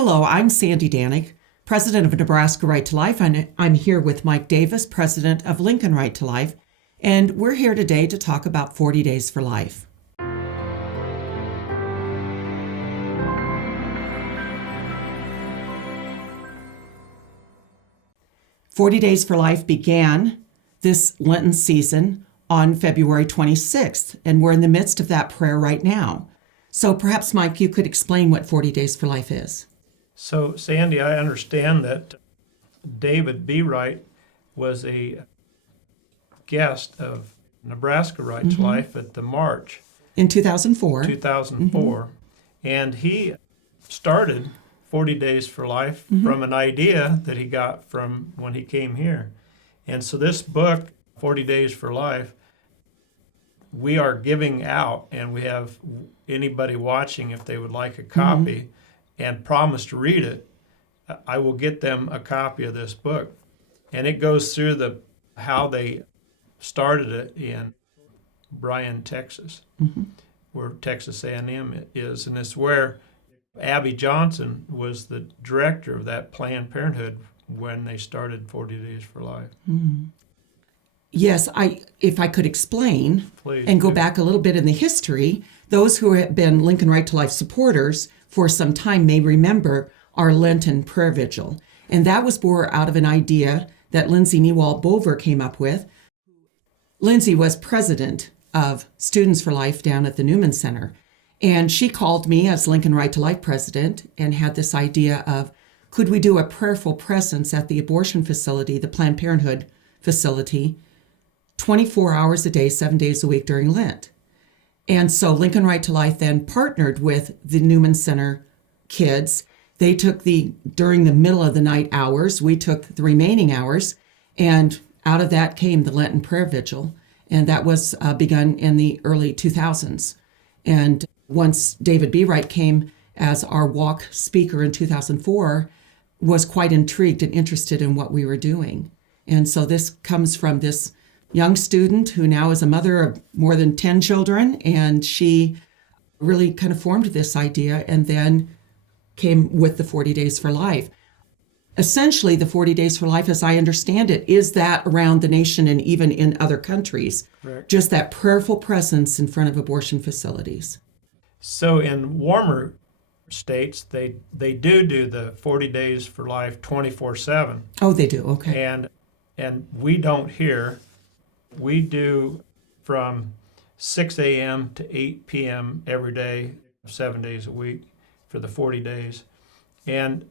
Hello, I'm Sandy Danek, president of Nebraska Right to Life, and I'm here with Mike Davis, president of Lincoln Right to Life, and we're here today to talk about 40 Days for Life. "40 Days for Life began this Lenten season on February 26th, and we're in the midst of that prayer right now. So perhaps, Mike, you could explain what 40 Days for Life is. So, Sandy, I understand that David B. Wright was a guest of Nebraska Right to Life at the March In 2004. 2004, and he started 40 Days for Life from an idea that he got from when he came here. And so this book, 40 Days for Life, we are giving out, and we have anybody watching, if they would like a copy and promise to read it, I will get them a copy of this book. And it goes through how they started it in Bryan, Texas, where Texas A&M is, and it's where Abby Johnson was the director of that Planned Parenthood when they started 40 Days for Life. Yes, if I could explain Please and go do. back a little bit in the history, those who have been Lincoln Right to Life supporters for some time may remember our Lenten prayer vigil. And that was born out of an idea that Lindsay Newald Bover came up with. Lindsay was president of Students for Life down at the Newman Center. And she called me as Lincoln Right to Life president and had this idea of, could we do a prayerful presence at the abortion facility, the Planned Parenthood facility, 24 hours a day, 7 days a week during Lent? And so Lincoln Right to Life then partnered with the Newman Center kids. They took during the middle of the night hours, we took the remaining hours, and out of that came the Lenten prayer vigil. And that was begun in the early 2000s. And once David B. Wright came as our walk speaker in 2004, was quite intrigued and interested in what we were doing. And so this comes from this young student who now is a mother of more than 10 children, and she really kind of formed this idea and then came with the 40 Days for Life. Essentially, the 40 Days for Life, as I understand it, is that around the nation and even in other countries. Correct. Just that prayerful presence in front of abortion facilities. So in warmer states, they do the 40 Days for Life 24/7. Oh, they do, okay. And we don't here. We do from 6 a.m. to 8 p.m. every day, 7 days a week for the 40 days. And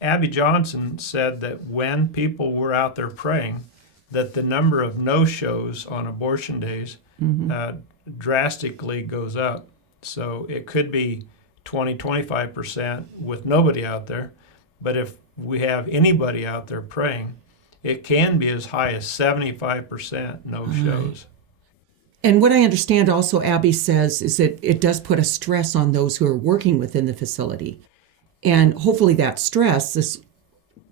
Abby Johnson said that when people were out there praying, that the number of no-shows on abortion days drastically goes up. So it could be 20-25% with nobody out there. But if we have anybody out there praying, it can be as high as 75% no-shows. And what I understand also, Abby says, is that it does put a stress on those who are working within the facility. And hopefully that stress is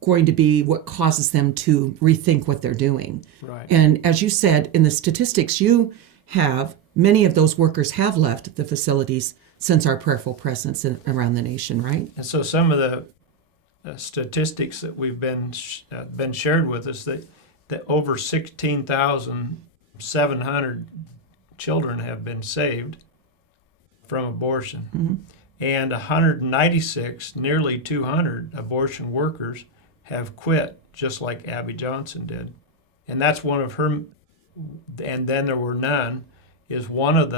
going to be what causes them to rethink what they're doing. Right. And as you said, in the statistics you have, many of those workers have left the facilities since our prayerful presence around the nation, right? And so some of the statistics that we've been shared with us that over 16,700 children have been saved from abortion, and 196, nearly 200 abortion workers have quit, just like Abby Johnson did. And that's one of her, and then there were none, is one of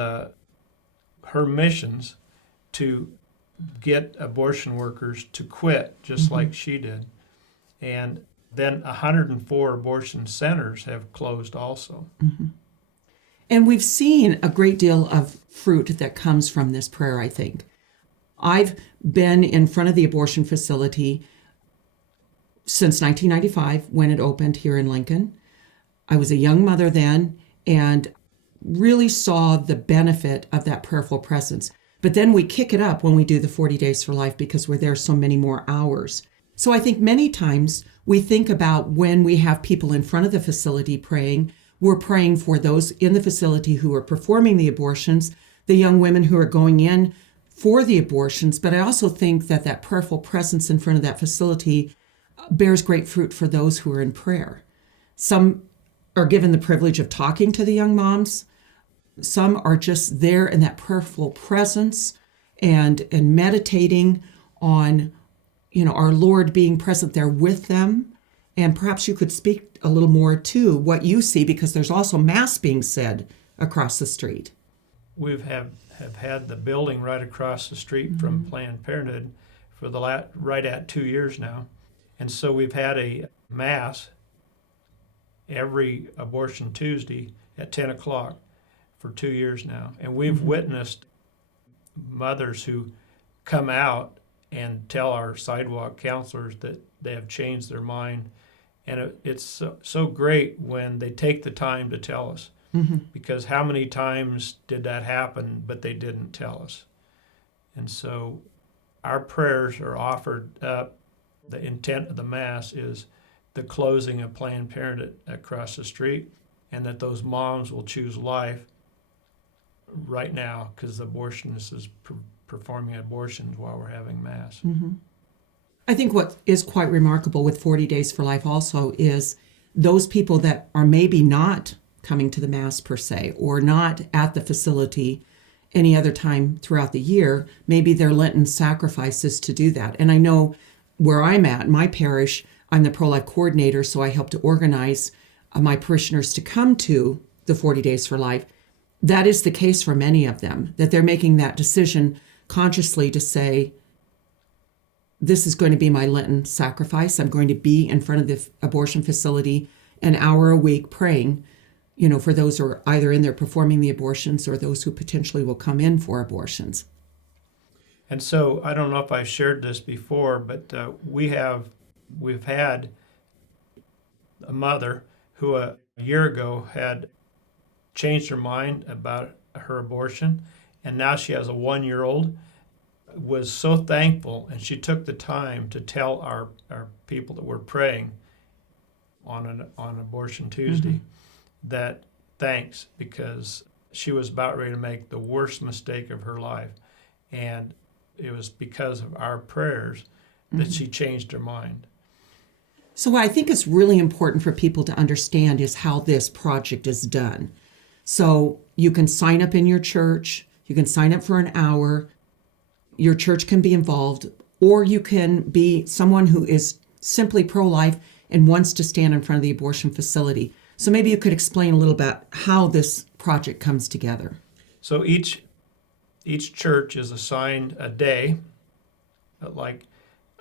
her missions to get abortion workers to quit, just like she did. And then 104 abortion centers have closed also. And we've seen a great deal of fruit that comes from this prayer, I think. I've been in front of the abortion facility since 1995 when it opened here in Lincoln. I was a young mother then and really saw the benefit of that prayerful presence. But then we kick it up when we do the 40 Days for Life because we're there so many more hours. So I think many times we think about when we have people in front of the facility praying, we're praying for those in the facility who are performing the abortions, the young women who are going in for the abortions, but I also think that that prayerful presence in front of that facility bears great fruit for those who are in prayer. Some are given the privilege of talking to the young moms. Some are just there in that prayerful presence and meditating on, our Lord being present there with them. And perhaps you could speak a little more to what you see, because there's also Mass being said across the street. We've have had the building right across the street from Planned Parenthood for right at 2 years now. And so we've had a Mass every abortion Tuesday at 10 o'clock for 2 years now. And we've witnessed mothers who come out and tell our sidewalk counselors that they have changed their mind. And it's so great when they take the time to tell us. Because how many times did that happen, but they didn't tell us? And so our prayers are offered up. The intent of the Mass is the closing of Planned Parenthood across the street, and that those moms will choose life right now, because the abortionist is performing abortions while we're having Mass. I think what is quite remarkable with 40 Days for Life also is those people that are maybe not coming to the Mass per se, or not at the facility any other time throughout the year, maybe their Lenten sacrifices to do that. And I know where I'm at, my parish, I'm the pro-life coordinator, so I help to organize my parishioners to come to the 40 Days for Life. That is the case for many of them, that they're making that decision consciously to say, this is going to be my Lenten sacrifice. I'm going to be in front of the abortion facility an hour a week praying, for those who are either in there performing the abortions or those who potentially will come in for abortions. And so I don't know if I shared this before, but we've had a mother who a year ago had changed her mind about her abortion, and now she has a 1-year-old, was so thankful, and she took the time to tell our people that were praying on Abortion Tuesday that thanks, because she was about ready to make the worst mistake of her life. And it was because of our prayers that she changed her mind. So what I think is really important for people to understand is how this project is done. So you can sign up in your church, you can sign up for an hour, your church can be involved, or you can be someone who is simply pro-life and wants to stand in front of the abortion facility. So maybe you could explain a little bit how this project comes together. So each church is assigned a day. Like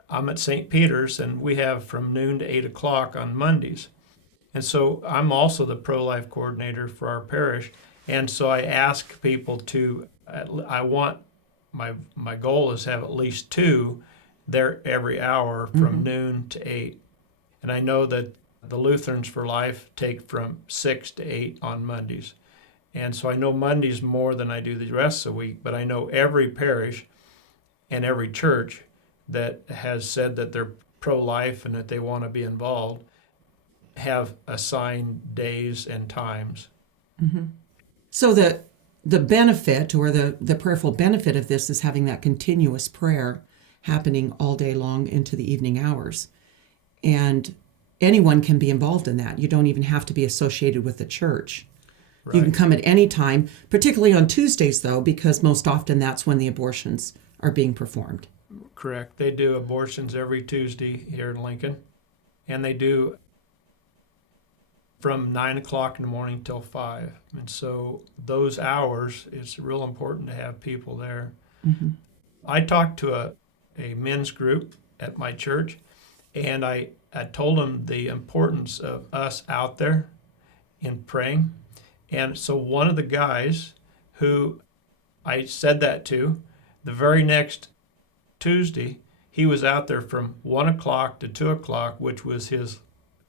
I'm at St. Peter's, and we have from noon to 8 o'clock on Mondays. And so I'm also the pro-life coordinator for our parish. And so I ask people my goal is to have at least 2 there every hour from noon to 8. And I know that the Lutherans for Life take from 6 to 8 on Mondays. And so I know Mondays more than I do the rest of the week, but I know every parish and every church that has said that they're pro-life and that they want to be involved have assigned days and times. So the benefit, or the prayerful benefit of this, is having that continuous prayer happening all day long into the evening hours. And anyone can be involved in that. You don't even have to be associated with the church. Right. You can come at any time, particularly on Tuesdays, though, because most often that's when the abortions are being performed. Correct. They do abortions every Tuesday here in Lincoln, and they do from 9 o'clock in the morning till 5. And so those hours, it's real important to have people there. I talked to a men's group at my church, and I told them the importance of us out there in praying. And so one of the guys who I said that to, the very next Tuesday, he was out there from 1 o'clock to 2 o'clock, which was his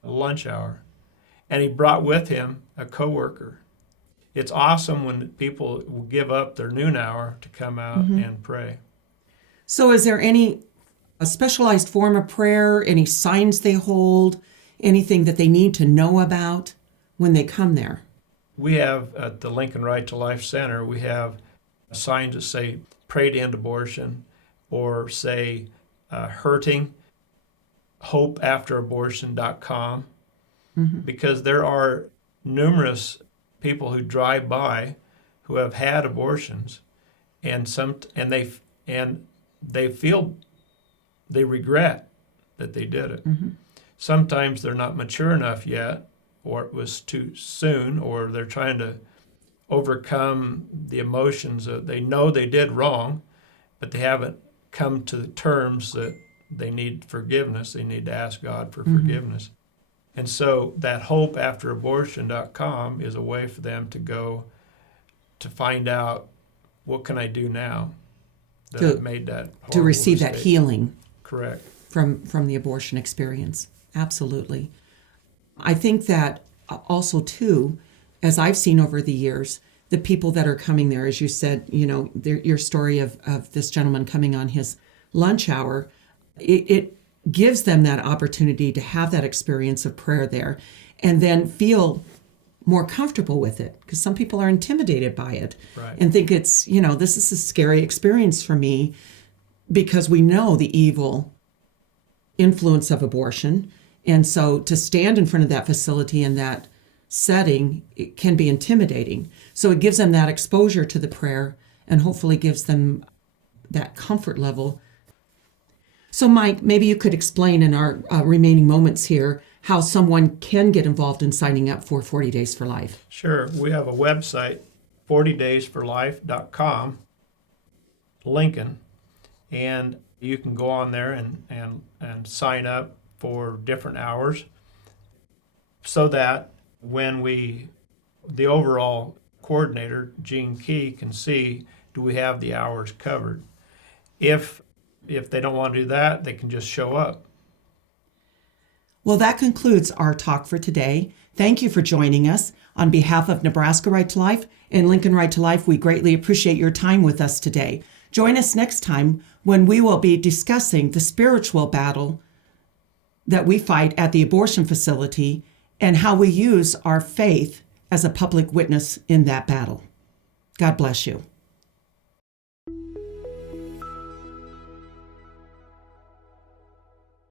lunch hour. And he brought with him a coworker. It's awesome when people will give up their noon hour to come out and pray. So is there a specialized form of prayer, any signs they hold, anything that they need to know about when they come there? We have at the Lincoln Right to Life Center, we have signs that say pray to end abortion, or say hurting, hopeafterabortion.com, because there are numerous people who drive by who have had abortions, and they feel they regret that they did it. Sometimes they're not mature enough yet, or it was too soon, or they're trying to overcome the emotions that they know they did wrong, but they haven't come to the terms that they need forgiveness. They need to ask God for forgiveness. And so that hopeafterabortion.com is a way for them to go to find out, what can I do now that I've made that horrible to receive mistake? that healing. Correct. From the abortion experience. Absolutely. I think that also, too, as I've seen over the years, the people that are coming there, as you said, your story of this gentleman coming on his lunch hour, it gives them that opportunity to have that experience of prayer there and then feel more comfortable with it, because some people are intimidated by it, right, and think it's, this is a scary experience for me, because we know the evil influence of abortion. And so to stand in front of that facility in that setting, it can be intimidating. So it gives them that exposure to the prayer and hopefully gives them that comfort level. So Mike, maybe you could explain in our remaining moments here how someone can get involved in signing up for 40 Days for Life. Sure. We have a website, 40daysforlife.com, Lincoln, and you can go on there and sign up for different hours, so that when the overall coordinator, Gene Key, can see, do we have the hours covered? If they don't want to do that, they can just show up. Well, that concludes our talk for today. Thank you for joining us. On behalf of Nebraska Right to Life and Lincoln Right to Life, we greatly appreciate your time with us today. Join us next time when we will be discussing the spiritual battle that we fight at the abortion facility and how we use our faith as a public witness in that battle. God bless you.